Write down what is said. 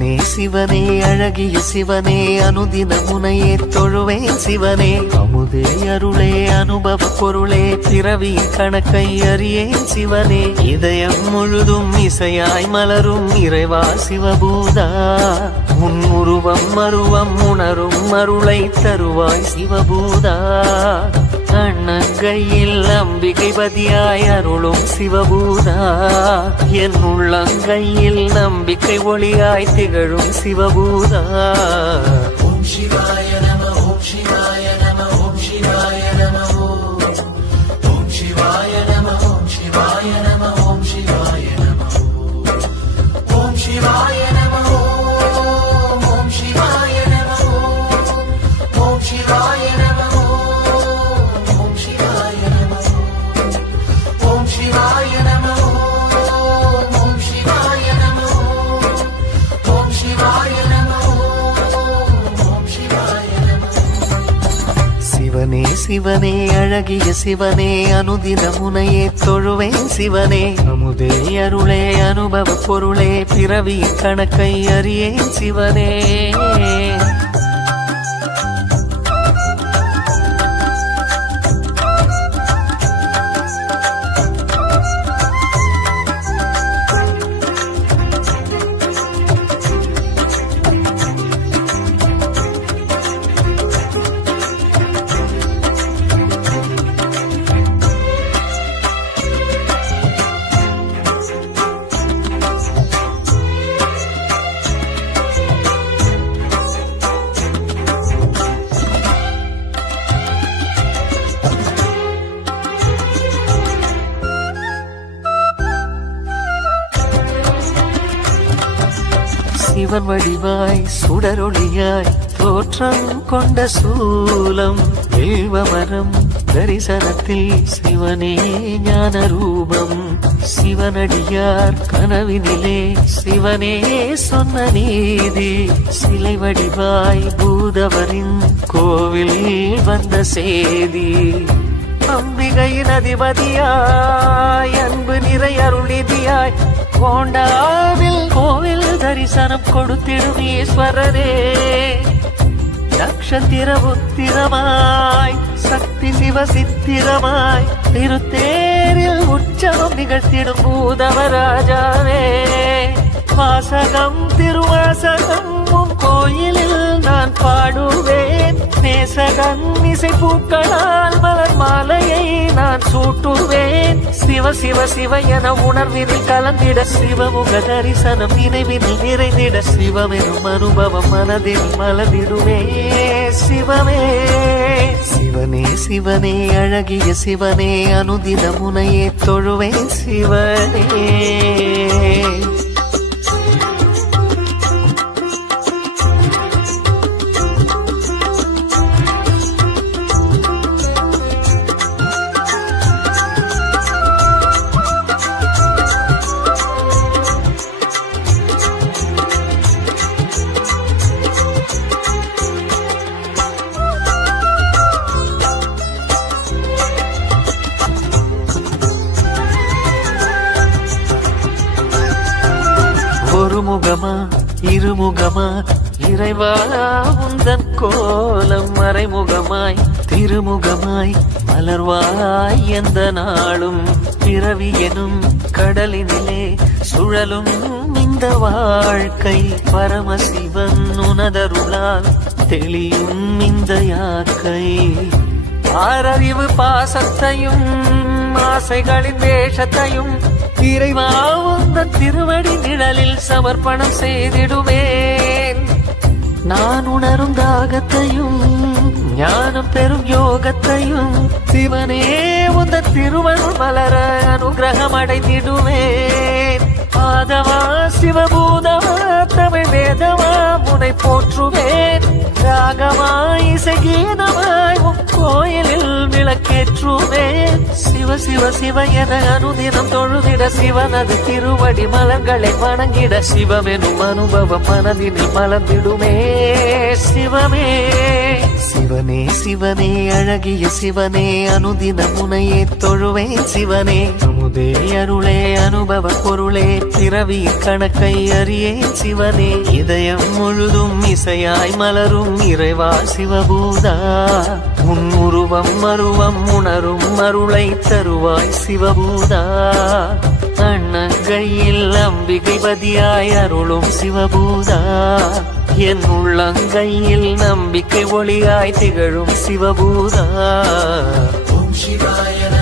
சிவனே சிவனே அழகிய சிவனே அனுதின முனையே தொழுவேன் சிவனே அமுதே அருளே அனுபவ பொருளே பிறவி கணக்கை அறியேன் சிவனே இதயம் முழுதும் இசையாய் மலரும் இறைவா சிவபூதா உன் உருவம் மருவம் உணரும் அருளை தருவாய் சிவபூதா அண்ணங்கையில் அம்பிகை பதியாய் அருளும் சிவபூதா என் உள்ளங்கையில் நம்பிக்கை ஒளியாய் திகழும் சிவபூதா ஓம் சிவாய நம ஓம் சிவாய நம ஓம் சிவாய நம ஓம் சிவாய நம ஓம் சிவாய நம ஓம் சிவாய நம ஓம் சிவாய நம ஓம் சிவாய நம ஓம் சிவாய நம ஓம் சிவாய நம ஓம் சிவாய நம ஓம் சிவாய நம ஓம் சிவாய நம ஓம் சிவாய நம சிவனே சிவனே அழகிய சிவனே அனுதின முனையே தொழுவேன் சிவனே அமுதே அருளே அனுபவ பொருளே பிறவி கணக்கை அறியேன் சிவனே சிவன் வடிவாய் சுடரொளியாய் தோற்றம் கொண்ட சூலம் வில்வமரம் தரிசனத்தில் சிவனே ஞான ரூபம் சிவனடியார் கனவினிலே சிவனே சொன்ன நீதி சிலை வடிவாய் பூதவரின் கோவில் வந்த சேதி அம்பிகையின் அதிபதியாய் அன்பு நிறை அருளிதியாய் கோண்டாவில் கோவில் தரிசனம் கொடுத்திடும் ஈஸ்வரரே நக்ஷத்திர உத்திரமாய் சக்தி சிவ சித்திரமாய் திருத்தேரில் உற்சவம் நிகழ்த்திடும் பூதவராஜாவே வாசகம் திருவாசகம் உன் கோயிலில் நான் பாடுவேன் நேசகன் இசை பூக்களால் மலர் மாலையை நான் சூட்டுவேன் சிவ சிவ சிவ என உணர்வினில் கலந்திட சிவமுக தரிசனம் நினைவினில் நிறைந்திட சிவமெனும் அனுபவம் மனதில் மலர்ந்திடுவே சிவமே சிவனே சிவனே அழகிய சிவனே அனுதின முனையே தொழுவேன் சிவனே ஒருமுகமா இருமுகமா இறைவா உந்தன் கோலம் மறைமுகமாய் திருமுகமாய் மலர்வாய் எந்த நாளும் பிறவி எனும் கடலினிலே சுழலும் இந்த வாழ்க்கை பரமசிவன் உனதருளால் தெளியும் இந்த யாக்கை ஆறறிவு பாசத்தையும் ஆசைகளின் வேஷத்தையும் இறைவா உந்தன் திருவடி நிழலில் சமர்ப்பணம் செய்திடுவேன் நான் உணரும் தாகத்தையும் ஞானம் பெறும் யோகத்தையும் சிவனே உந்தன் திருவருள் மலர அனுகிரகம் அடைந்திடுவேன் ஆதவா சிவபூதவா தமிழ் வேதவா முனை போற்றுவேன் ராகமாய் இசை கீதமாய் கோயிலில் விளக்கேற்றுவே சிவ சிவ சிவ என அனுதினம் தொழுதிட சிவனது திருவடி மலர்களை வணங்கிட சிவமெனும் அனுபவம் மனதினில் மலர்ந்திடுமே சிவமே சிவனே சிவனே அழகிய சிவனே அனுதின முனையே தொழுவேன் சிவனே அமுதே அருளே அனுபவ பொருளே பிறவியின் கணக்கை அறியேன் சிவனே இதயம் முழுதும் இசையாய் மலரும் இறைவா சிவபூதா உன் உருவம் மருவம் உணரும் அருளை தருவாய் சிவபூதா அண்ணங்கையில் அம்பிகை பதியாய் அருளும் சிவபூதா என் உள்ளங்கையில் நம்பிக்கை ஒளியாய் திகழும் சிவபூதா ஓம் சிவாய நம